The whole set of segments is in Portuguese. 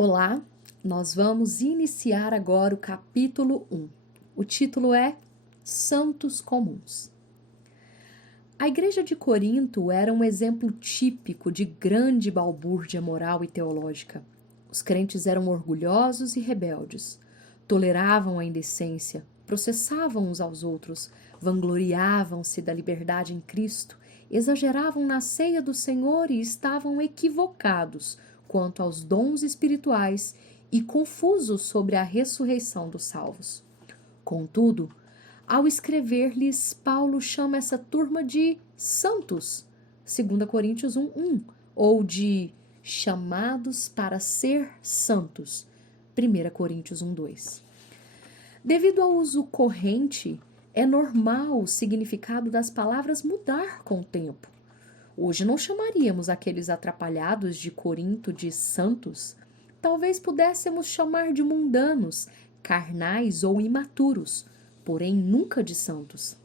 Olá, nós vamos iniciar agora o capítulo 1. O título é Santos Comuns. A igreja de Corinto era um exemplo típico de grande balbúrdia moral e teológica. Os crentes eram orgulhosos e rebeldes, toleravam a indecência, processavam uns aos outros, vangloriavam-se da liberdade em Cristo, exageravam na ceia do Senhor e estavam equivocados quanto aos dons espirituais e confusos sobre a ressurreição dos salvos. Contudo, ao escrever-lhes, Paulo chama essa turma de santos, 2 Coríntios 1:1, ou de chamados para ser santos, 1 Coríntios 1:2. Devido ao uso corrente, é normal o significado das palavras mudar com o tempo. Hoje não chamaríamos aqueles atrapalhados de Corinto de santos. Talvez pudéssemos chamar de mundanos, carnais ou imaturos, porém nunca de santos.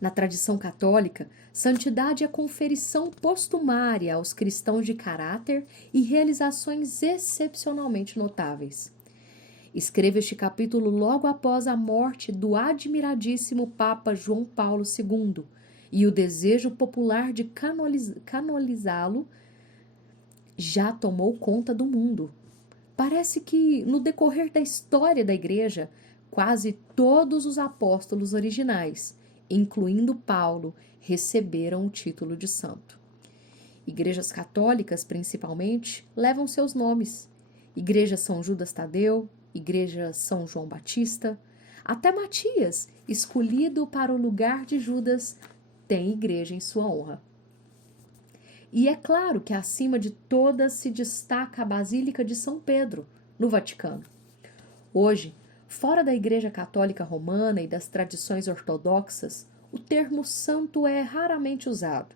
Na tradição católica, santidade é conferição postumária aos cristãos de caráter e realizações excepcionalmente notáveis. Escreva este capítulo logo após a morte do admiradíssimo Papa João Paulo II, e o desejo popular de canonizá-lo já tomou conta do mundo. Parece que, no decorrer da história da Igreja, quase todos os apóstolos originais, incluindo Paulo, receberam o título de santo. Igrejas católicas, principalmente, levam seus nomes. Igreja São Judas Tadeu, Igreja São João Batista, até Matias, escolhido para o lugar de Judas, tem igreja em sua honra. E é claro que acima de todas se destaca a Basílica de São Pedro, no Vaticano. Hoje, fora da Igreja Católica Romana e das tradições ortodoxas, o termo santo é raramente usado.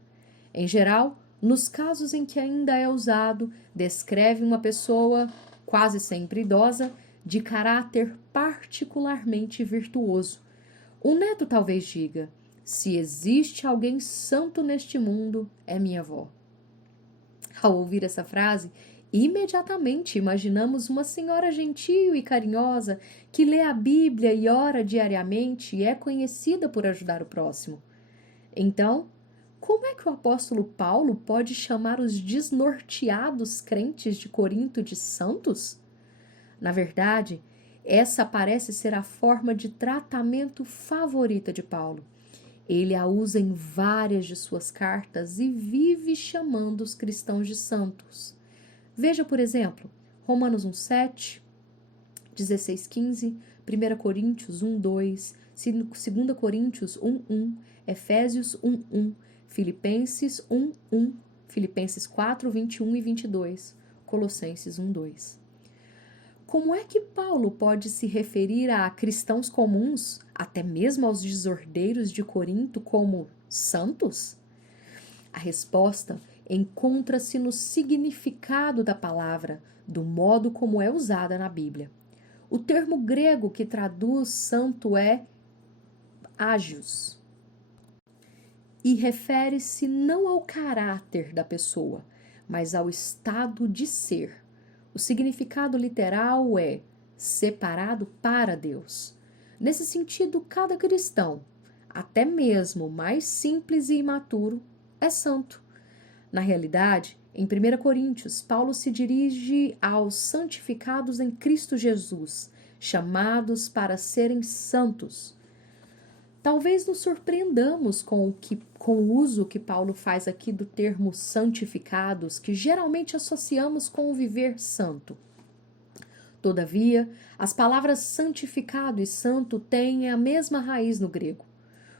Em geral, nos casos em que ainda é usado, descreve uma pessoa, quase sempre idosa, de caráter particularmente virtuoso. Um neto talvez diga: se existe alguém santo neste mundo, é minha avó. Ao ouvir essa frase, imediatamente imaginamos uma senhora gentil e carinhosa que lê a Bíblia e ora diariamente e é conhecida por ajudar o próximo. Então, como é que o apóstolo Paulo pode chamar os desnorteados crentes de Corinto de santos? Na verdade, essa parece ser a forma de tratamento favorita de Paulo. Ele a usa em várias de suas cartas e vive chamando os cristãos de santos. Veja, por exemplo, Romanos 1:7, 16:15, 1 Coríntios 1:2, 2 Coríntios 1:1, Efésios 1:1, Filipenses 1:1, Filipenses 4:21 e 22, Colossenses 1:2. Como é que Paulo pode se referir a cristãos comuns, até mesmo aos desordeiros de Corinto, como santos? A resposta encontra-se no significado da palavra, do modo como é usada na Bíblia. O termo grego que traduz santo é ágios e refere-se não ao caráter da pessoa, mas ao estado de ser. O significado literal é separado para Deus. Nesse sentido, cada cristão, até mesmo mais simples e imaturo, é santo. Na realidade, em 1 Coríntios, Paulo se dirige aos santificados em Cristo Jesus, chamados para serem santos. Talvez nos surpreendamos com o uso que Paulo faz aqui do termo santificados, que geralmente associamos com o viver santo. Todavia, as palavras santificado e santo têm a mesma raiz no grego.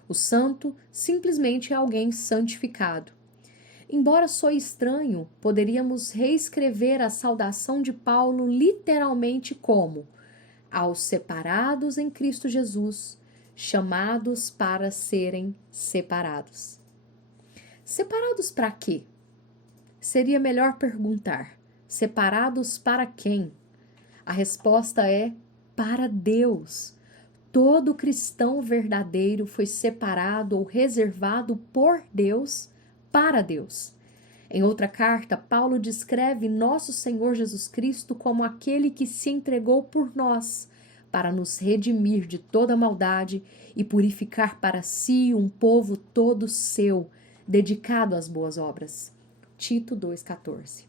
O santo simplesmente é alguém santificado. Embora soe estranho, poderíamos reescrever a saudação de Paulo literalmente como: aos separados em Cristo Jesus, chamados para serem separados. Separados para quê? Seria melhor perguntar: separados para quem? A resposta é: para Deus. Todo cristão verdadeiro foi separado ou reservado por Deus para Deus. Em outra carta, Paulo descreve nosso Senhor Jesus Cristo como aquele que se entregou por nós, para nos redimir de toda maldade e purificar para si um povo todo seu, dedicado às boas obras. Tito 2,14.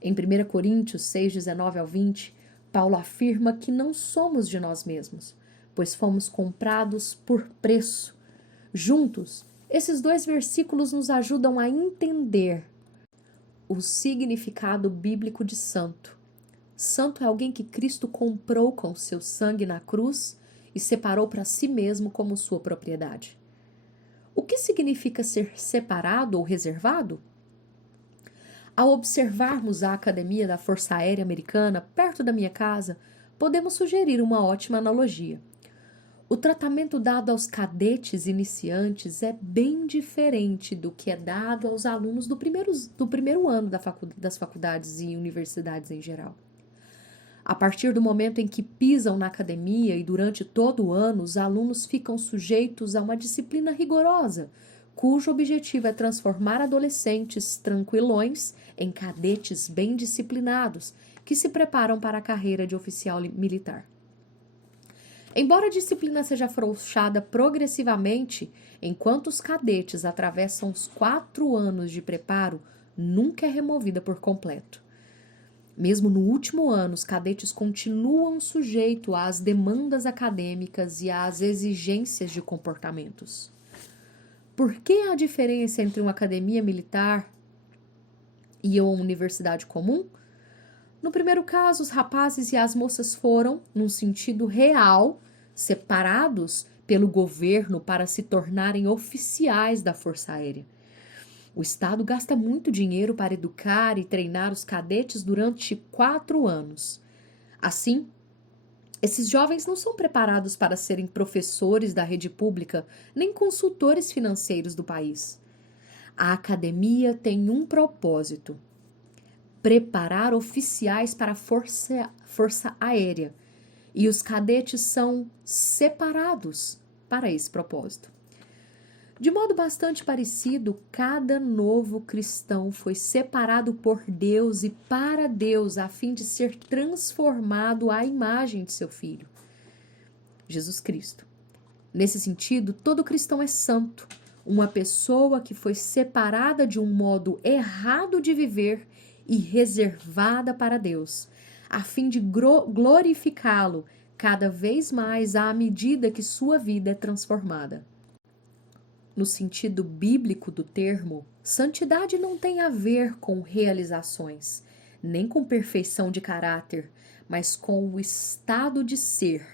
Em 1 Coríntios 6:19 ao 20, Paulo afirma que não somos de nós mesmos, pois fomos comprados por preço. Juntos, esses dois versículos nos ajudam a entender o significado bíblico de santo. Santo é alguém que Cristo comprou com seu sangue na cruz e separou para si mesmo como sua propriedade. O que significa ser separado ou reservado? Ao observarmos a Academia da Força Aérea Americana perto da minha casa, podemos sugerir uma ótima analogia. O tratamento dado aos cadetes iniciantes é bem diferente do que é dado aos alunos do primeiro ano das faculdades e universidades em geral. A partir do momento em que pisam na academia e durante todo o ano, os alunos ficam sujeitos a uma disciplina rigorosa, cujo objetivo é transformar adolescentes tranquilões em cadetes bem disciplinados, que se preparam para a carreira de oficial militar. Embora a disciplina seja afrouxada progressivamente, enquanto os cadetes atravessam os 4 anos de preparo, nunca é removida por completo. Mesmo no último ano, os cadetes continuam sujeitos às demandas acadêmicas e às exigências de comportamentos. Por que há diferença entre uma academia militar e uma universidade comum? No primeiro caso, os rapazes e as moças foram, num sentido real, separados pelo governo para se tornarem oficiais da Força Aérea. O Estado gasta muito dinheiro para educar e treinar os cadetes durante 4 anos. Assim, esses jovens não são preparados para serem professores da rede pública, nem consultores financeiros do país. A academia tem um propósito: preparar oficiais para a Força Aérea, e os cadetes são separados para esse propósito. De modo bastante parecido, cada novo cristão foi separado por Deus e para Deus a fim de ser transformado à imagem de seu Filho, Jesus Cristo. Nesse sentido, todo cristão é santo, uma pessoa que foi separada de um modo errado de viver e reservada para Deus, a fim de glorificá-lo cada vez mais à medida que sua vida é transformada. No sentido bíblico do termo, santidade não tem a ver com realizações, nem com perfeição de caráter, mas com o estado de ser,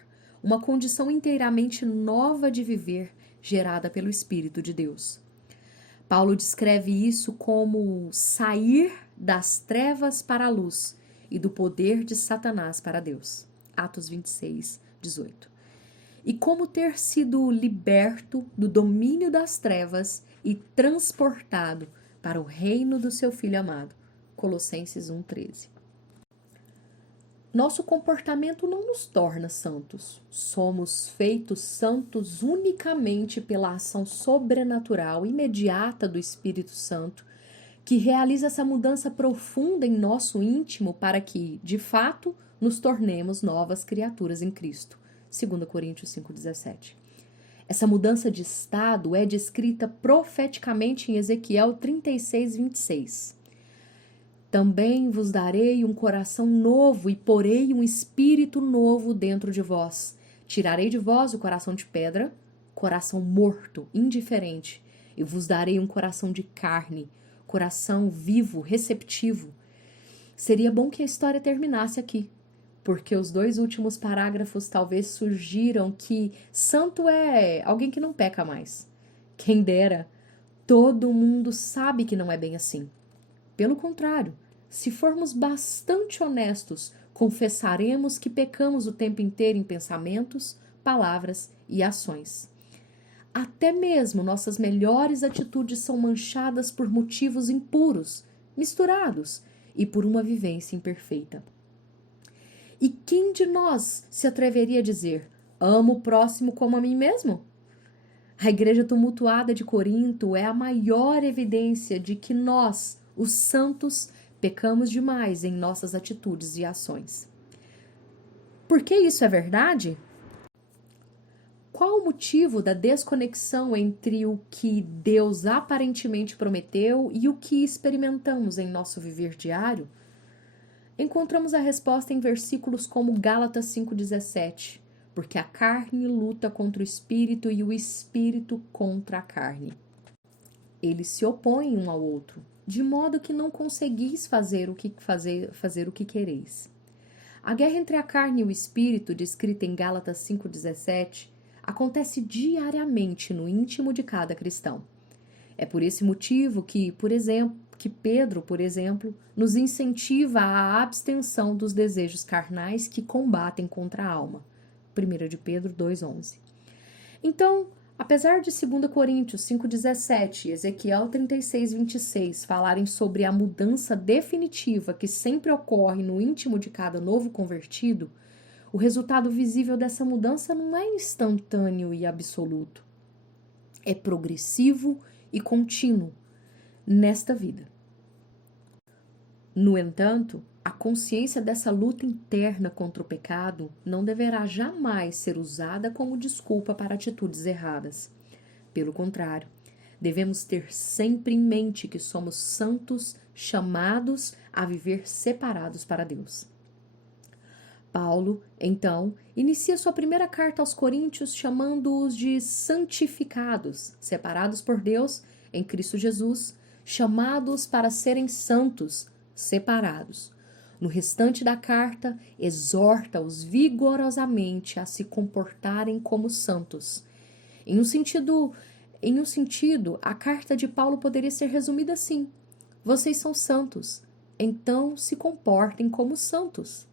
uma condição inteiramente nova de viver, gerada pelo Espírito de Deus. Paulo descreve isso como sair das trevas para a luz e do poder de Satanás para Deus. Atos 26, 18. E como ter sido liberto do domínio das trevas e transportado para o reino do seu Filho amado. Colossenses 1,13. Nosso comportamento não nos torna santos. Somos feitos santos unicamente pela ação sobrenatural imediata do Espírito Santo, que realiza essa mudança profunda em nosso íntimo para que, de fato, nos tornemos novas criaturas em Cristo. 2 Coríntios 5,17. Essa mudança de estado é descrita profeticamente em Ezequiel 36, 26. Também vos darei um coração novo e porei um espírito novo dentro de vós. Tirarei de vós o coração de pedra, coração morto, indiferente, e vos darei um coração de carne, coração vivo, receptivo. Seria bom que a história terminasse aqui, porque os 2 últimos parágrafos talvez sugiram que santo é alguém que não peca mais. Quem dera, todo mundo sabe que não é bem assim. Pelo contrário, se formos bastante honestos, confessaremos que pecamos o tempo inteiro em pensamentos, palavras e ações. Até mesmo nossas melhores atitudes são manchadas por motivos impuros, misturados e por uma vivência imperfeita. E quem de nós se atreveria a dizer: amo o próximo como a mim mesmo? A igreja tumultuada de Corinto é a maior evidência de que nós, os santos, pecamos demais em nossas atitudes e ações. Por que isso é verdade? Qual o motivo da desconexão entre o que Deus aparentemente prometeu e o que experimentamos em nosso viver diário? Encontramos a resposta em versículos como Gálatas 5,17, porque a carne luta contra o espírito e o espírito contra a carne. Eles se opõem um ao outro, de modo que não conseguis fazer o que quereis. A guerra entre a carne e o espírito, descrita em Gálatas 5,17, acontece diariamente no íntimo de cada cristão. É por esse motivo que Pedro, por exemplo, nos incentiva à abstenção dos desejos carnais que combatem contra a alma. 1 de Pedro 2,11. Então, apesar de 2 Coríntios 5,17 e Ezequiel 36,26 falarem sobre a mudança definitiva que sempre ocorre no íntimo de cada novo convertido, o resultado visível dessa mudança não é instantâneo e absoluto. É progressivo e contínuo nesta vida. No entanto, a consciência dessa luta interna contra o pecado não deverá jamais ser usada como desculpa para atitudes erradas. Pelo contrário, devemos ter sempre em mente que somos santos chamados a viver separados para Deus. Paulo, então, inicia sua primeira carta aos Coríntios chamando-os de santificados, separados por Deus em Cristo Jesus, chamados para serem santos, separados. No restante da carta, exorta-os vigorosamente a se comportarem como santos. Em um sentido, a carta de Paulo poderia ser resumida assim: vocês são santos, então se comportem como santos.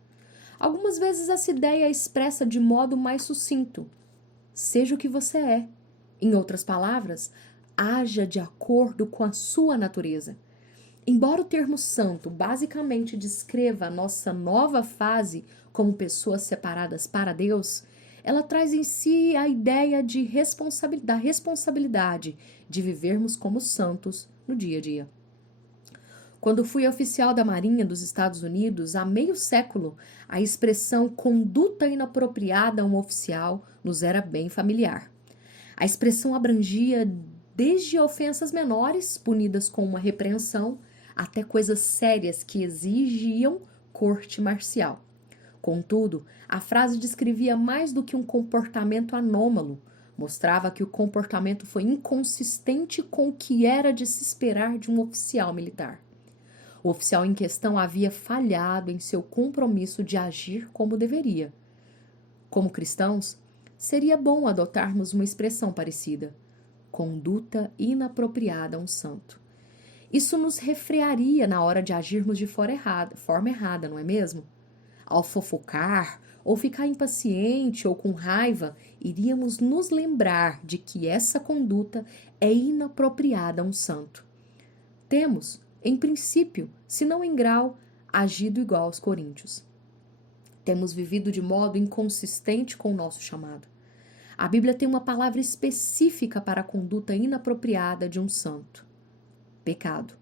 Algumas vezes essa ideia é expressa de modo mais sucinto: seja o que você é. Em outras palavras, haja de acordo com a sua natureza. Embora o termo santo basicamente descreva a nossa nova fase como pessoas separadas para Deus, ela traz em si a ideia da responsabilidade de vivermos como santos no dia a dia. Quando fui oficial da Marinha dos Estados Unidos, há meio século, a expressão conduta inapropriada a um oficial nos era bem familiar. A expressão abrangia desde ofensas menores, punidas com uma repreensão, até coisas sérias que exigiam corte marcial. Contudo, a frase descrevia mais do que um comportamento anômalo, mostrava que o comportamento foi inconsistente com o que era de se esperar de um oficial militar. O oficial em questão havia falhado em seu compromisso de agir como deveria. Como cristãos, seria bom adotarmos uma expressão parecida: conduta inapropriada a um santo. Isso nos refrearia na hora de agirmos de forma errada, não é mesmo? Ao fofocar, ou ficar impaciente ou com raiva, iríamos nos lembrar de que essa conduta é inapropriada a um santo. Temos, em princípio, se não em grau, agido igual aos coríntios. Temos vivido de modo inconsistente com o nosso chamado. A Bíblia tem uma palavra específica para a conduta inapropriada de um santo: pecado.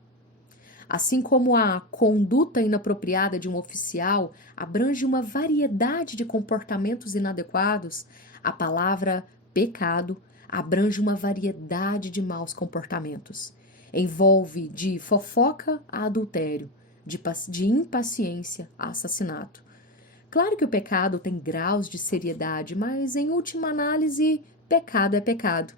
Assim como a conduta inapropriada de um oficial abrange uma variedade de comportamentos inadequados, a palavra pecado abrange uma variedade de maus comportamentos. Envolve de fofoca a adultério, de impaciência a assassinato. Claro que o pecado tem graus de seriedade, mas, em última análise, pecado é pecado.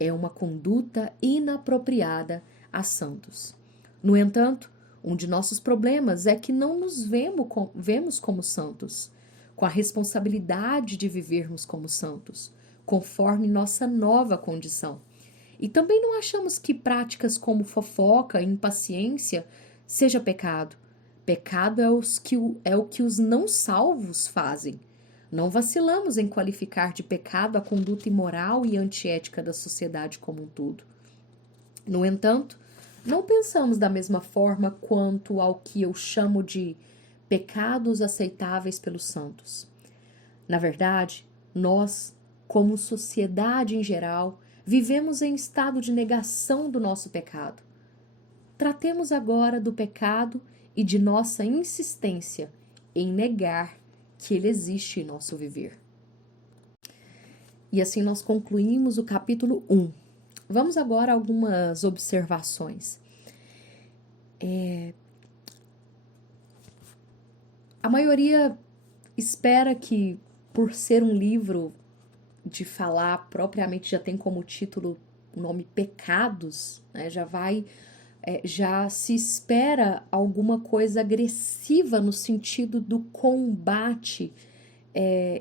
É uma conduta inapropriada a santos. No entanto, um de nossos problemas é que não nos vemos como santos, com a responsabilidade de vivermos como santos, conforme nossa nova condição. E também não achamos que práticas como fofoca e impaciência seja pecado. Pecado é o que os não salvos fazem. Não vacilamos em qualificar de pecado a conduta imoral e antiética da sociedade como um todo. No entanto, não pensamos da mesma forma quanto ao que eu chamo de pecados aceitáveis pelos santos. Na verdade, nós, como sociedade em geral, vivemos em estado de negação do nosso pecado. tratemos agora do pecado e de nossa insistência em negar que ele existe em nosso viver. E assim nós concluímos o capítulo 1. Vamos agora a algumas observações. A maioria espera que, por ser um livro de falar propriamente, já tem como título o nome Pecados, né? Já se espera alguma coisa agressiva no sentido do combate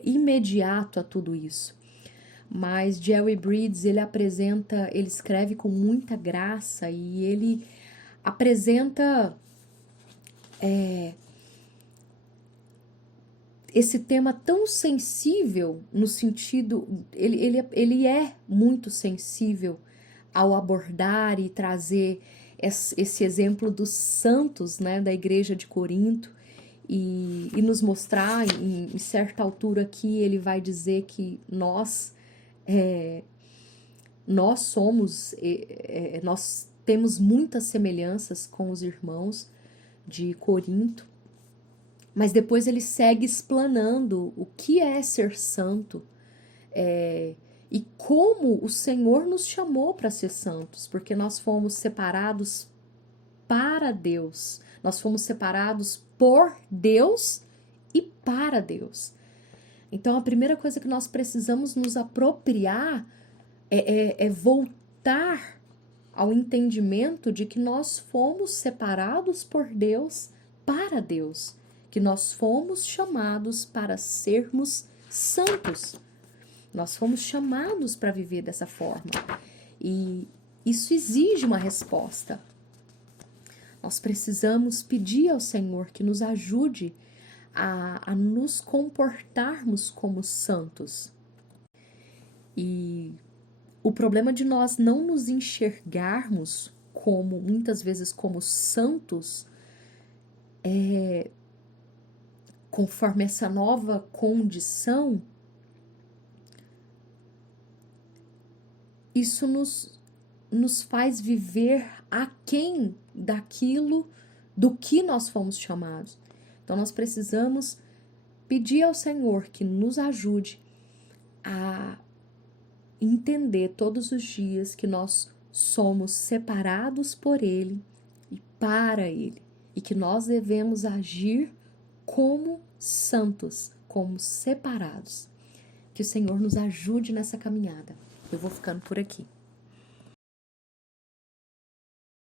imediato a tudo isso. Mas Jerry Bridges, ele escreve com muita graça e ele apresenta esse tema tão sensível no sentido, ele é muito sensível ao abordar e trazer esse exemplo dos santos, né, da igreja de Corinto e nos mostrar, em certa altura aqui, ele vai dizer que nós temos muitas semelhanças com os irmãos de Corinto, mas depois ele segue explanando o que é ser santo e como o Senhor nos chamou para ser santos, porque nós fomos separados para Deus, nós fomos separados por Deus e para Deus. Então a primeira coisa que nós precisamos nos apropriar é voltar ao entendimento de que nós fomos separados por Deus para Deus, que nós fomos chamados para sermos santos. Nós fomos chamados para viver dessa forma. E isso exige uma resposta. Nós precisamos pedir ao Senhor que nos ajude a nos comportarmos como santos. E o problema de nós não nos enxergarmos muitas vezes como santos, conforme essa nova condição, isso nos faz viver aquém do que nós fomos chamados. Então nós precisamos pedir ao Senhor que nos ajude a entender todos os dias que nós somos separados por Ele e para Ele, e que nós devemos agir como santos, como separados. Que o Senhor nos ajude nessa caminhada. Eu vou ficando por aqui.